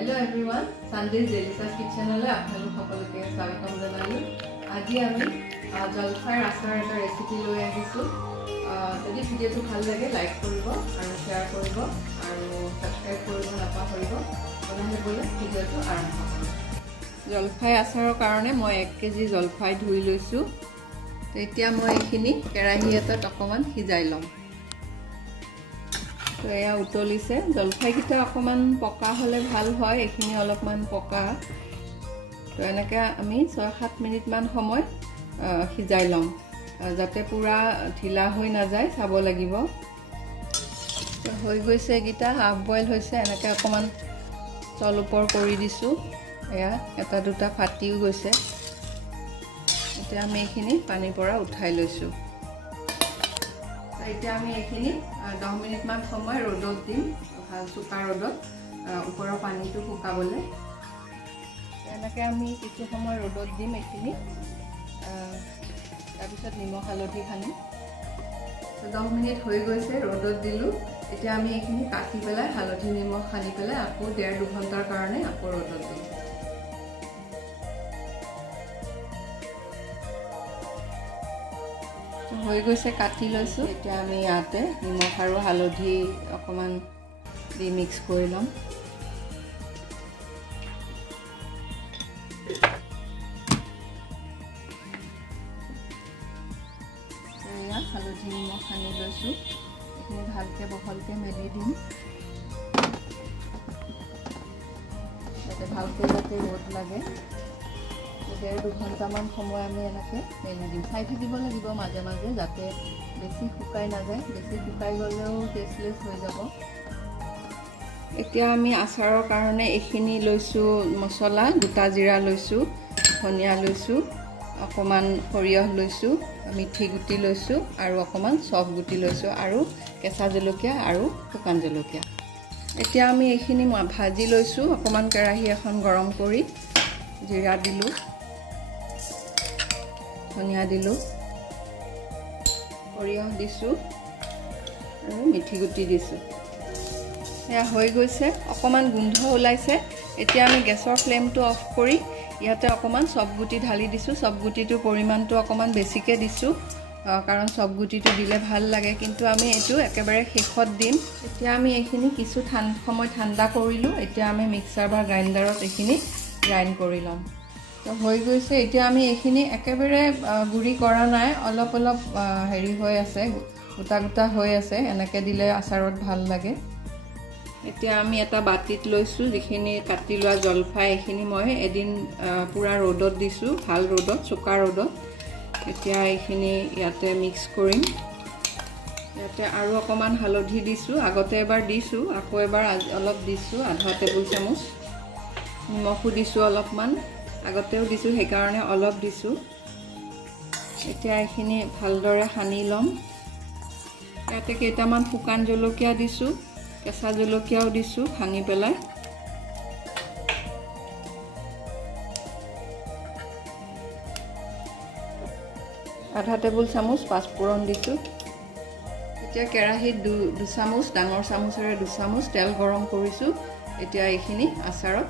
Hello everyone, Sunday's Delicious Kitchen সকলোকে স্বাগতম জনালো। আজি আমি জলফাই আচাৰ এটা ৰেচিপি লৈ আহিছো। যদি ভিডিঅ'টো ভাল লাগে লাইক কৰিব আৰু শ্বেয়াৰ কৰিব আৰু সাবস্ক্ৰাইব কৰিব নাপাহৰিব। তেনেহ'লে বলে ভিডিঅ'টো আৰম্ভ কৰোঁ। জলফাই আচাৰৰ কাৰণে মই 1 কেজি জলফাই ধুই লৈছো। এতিয়া মই এইখিনি কেৰাহী এটাত অকমান সিজাই ল'ম। তো এয়া উতলিছে। জলফাইকিটা অকমান পকা হলে ভাল হয়, এইখিনি অলপমান পকা। তো এনেকৈ আমি 6-7 মিনিট মান সময় সিজাই ল'ম, যাতে পুৰা ঢিলা হৈ নাযায় চাব লাগিব। তো হৈ গৈছে, এইকেইটা হাফ বইল হৈছে। এনেকৈ অকমান তল ওপৰ কৰি দিছোঁ। এয়া এটা দুটা ফাটিও গৈছে। এতিয়া আমি এইখিনি পানীৰ পৰা উঠাই লৈছোঁ। এতিয়া আমি এইখিনি 10 মিনিট মান সময় ৰ'দত দিম, ভাল চোকা ৰ'দত, ওপৰৰ পানীটো শুকাবলৈ। এনেকৈ আমি কিছু সময় ৰ'দত দিম এইখিনি। তাৰপিছত নিমখ হালধি সানি 10 মিনিট হৈ গৈছে, ৰ'দত দিলোঁ। এতিয়া আমি এইখিনি কাটি পেলাই হালধি নিমখ সানি পেলাই আকৌ 1.5-2 ঘণ্টাৰ কাৰণে আকৌ ৰ'দত দিম। হৈ গৈছে, কাটি লৈছোঁ। এতিয়া আমি ইয়াতে নিমখ আৰু হালধি অকণমান দি মিক্স কৰি ল'ম। এয়া হালধি নিমখ সানি লৈছোঁ। এইখিনি ভালকৈ বহলকৈ মেলি দিম, যাতে ভালকৈ ৰ'দ লাগে। 1.5-2 ঘণ্টামান সময় আমি এনেকৈ মেলি দিম। চাই থাকিব লাগিব মাজে মাজে, যাতে বেছি শুকাই নাযায়। বেছি শুকাই গ'লেও টেষ্টলেছ হৈ যাব। এতিয়া আমি আচাৰৰ কাৰণে এইখিনি লৈছোঁ মছলা। গোটা জিৰা লৈছোঁ, ধনিয়া লৈছোঁ, অকণমান সৰিয়হ লৈছোঁ, মিঠি গুটি লৈছোঁ আৰু অকণমান চফ গুটি লৈছোঁ আৰু কেঁচা জলকীয়া আৰু শুকান জলকীয়া। এতিয়া আমি এইখিনি ভাজি লৈছোঁ। অকণমান কেৰাহী এখন গৰম কৰি জিৰা দিলোঁ, ধনিয়া দিলোঁ, সৰিয়হ দিছোঁ আৰু মিঠি গুটি দিছোঁ। এয়া হৈ গৈছে, অকণমান গোন্ধ ওলাইছে। এতিয়া আমি গেছৰ ফ্লেমটো অফ কৰি ইয়াতে অকণমান চফ গুটি ঢালি দিছোঁ। চফ গুটিটোৰ পৰিমাণটো অকণমান বেছিকৈ দিছোঁ, কাৰণ চফ গুটিটো দিলে ভাল লাগে, কিন্তু আমি এইটো একেবাৰে শেষত দিম। এতিয়া আমি এইখিনি কিছু সময় ঠাণ্ডা কৰিলোঁ। এতিয়া আমি মিক্সাৰ বা গ্ৰাইণ্ডাৰত এইখিনি গ্ৰাইণ্ড কৰি ল'ম। তো হৈ গৈছে। এতিয়া আমি এইখিনি একেবাৰে গুড়ি কৰা নাই, অলপ অলপ হেৰি হৈ আছে, গোটা গোটা হৈ আছে। এনেকৈ দিলে আচাৰত ভাল লাগে। এতিয়া আমি এটা বাতিত লৈছোঁ যিখিনি কাটি লোৱা জলফাই। এইখিনি মই এদিন পূৰা ৰ'দত দিছোঁ, ভাল ৰ'দত, চোকা ৰ'দত। এতিয়া এইখিনি ইয়াতে মিক্স কৰিম। ইয়াতে আৰু অকণমান হালধি দিছোঁ, আগতে এবাৰ দিছোঁ, আকৌ এবাৰ অলপ দিছোঁ, আধা টেবুল চামুচ। নিমখো দিছোঁ অলপমান, আগতেও দিছোঁ, সেইকাৰণে অলপ দিছোঁ। এতিয়া এইখিনি ভালদৰে সানি ল'ম। ইয়াতে কেইটামান শুকান জলকীয়া দিছোঁ, কেঁচা জলকীয়াও দিছোঁ ভাঙি পেলাই। আধা টেবুল চামুচ পাঁচফোৰণ দিছোঁ। এতিয়া কেৰাহীত 2 চামুচ, ডাঙৰ চামুচেৰে 2 চামুচ তেল গৰম কৰিছোঁ। এতিয়া এইখিনি আচাৰত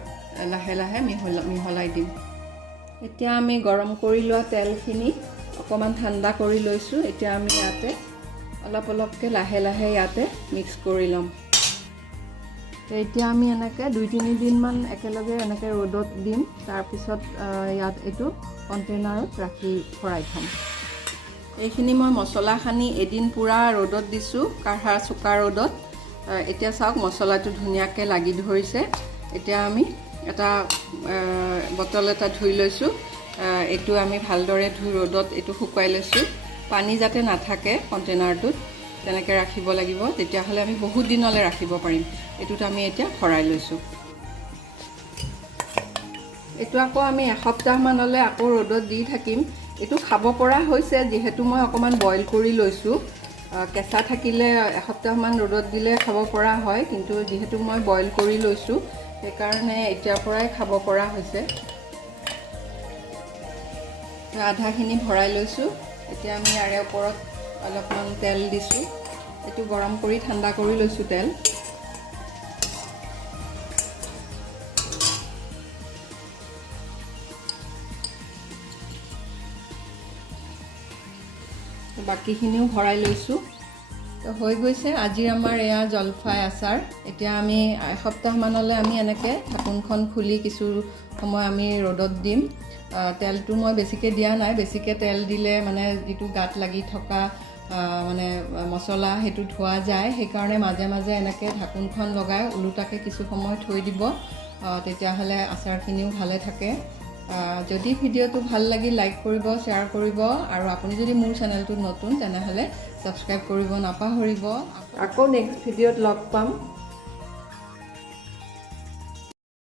লাহে লাহে মিহলাই দিম। এতিয়া আমি গৰম কৰি লোৱা তেলখিনি অকণমান ঠাণ্ডা কৰি লৈছোঁ। এতিয়া আমি ইয়াতে অলপ অলপকৈ লাহে লাহে ইয়াতে মিক্স কৰি ল'ম। এতিয়া আমি এনেকৈ 2-3 দিনমান একেলগে এনেকৈ ৰ'দত দিম। তাৰপিছত ইয়াত এইটো কণ্টেইনাৰত ৰাখি ভৰাই থ'ম। এইখিনি মই মছলা সানি এদিন পূৰা ৰ'দত দিছোঁ, কাঢ়া চোকা ৰ'দত। এতিয়া চাওক মছলাটো ধুনীয়াকৈ লাগি ধৰিছে। এতিয়া আমি এটা বটল এটা ধুই লৈছোঁ। এইটো আমি ভালদৰে ধুই ৰ'দত এইটো শুকুৱাই লৈছোঁ। পানী যাতে নাথাকে কণ্টেইনাৰটোত, তেনেকৈ ৰাখিব লাগিব। তেতিয়াহ'লে আমি বহুত দিনলৈ ৰাখিব পাৰিম। এইটোত আমি এতিয়া ভৰাই লৈছোঁ। এইটো আকৌ আমি এসপ্তাহমানলৈ আকৌ ৰ'দত দি থাকিম। এইটো খাব পৰা হৈছে, যিহেতু মই অকণমান বইল কৰি লৈছোঁ। কেঁচা থাকিলে এসপ্তাহমান ৰ'দত দিলে খাব পৰা হয়, কিন্তু যিহেতু মই বইল কৰি লৈছোঁ, সেইকাৰণে এতিয়াৰ পৰাই খাব পৰা হৈছে। আধাখিনি ভৰাই লৈছোঁ। এতিয়া আমি ইয়াৰে ওপৰত অলপমান তেল দিছোঁ। এইটো গৰম কৰি ঠাণ্ডা কৰি লৈছোঁ তেল। বাকীখিনিও ভৰাই লৈছোঁ। তো হৈ গৈছে আজি আমাৰ এয়া জলফাই আচাৰ। এতিয়া আমি এসপ্তাহমানলৈ আমি এনেকৈ ঢাকোনখন খুলি কিছু সময় আমি ৰ'দত দিম। তেলটো মই বেছিকৈ দিয়া নাই, বেছিকৈ তেল দিলে মানে যিটো গাত লাগি থকা মানে মছলা সেইটো ধোৱা যায়, সেইকাৰণে মাজে মাজে এনেকৈ ঢাকোনখন লগাই ওলোটাকৈ কিছু সময় থৈ দিব, তেতিয়াহ'লে আচাৰখিনিও ভালে থাকে। যদি ভিডিঅ'টো ভাল লাগি লাইক কৰিব, শ্বেয়াৰ কৰিব, আৰু আপুনি যদি মোৰ চেনেলটোত নতুন তেনেহ'লে ছাবস্ক্ৰাইব কৰিব নাপাহৰিব। আকৌ নেক্সট ভিডিঅ'ত লগ পাম।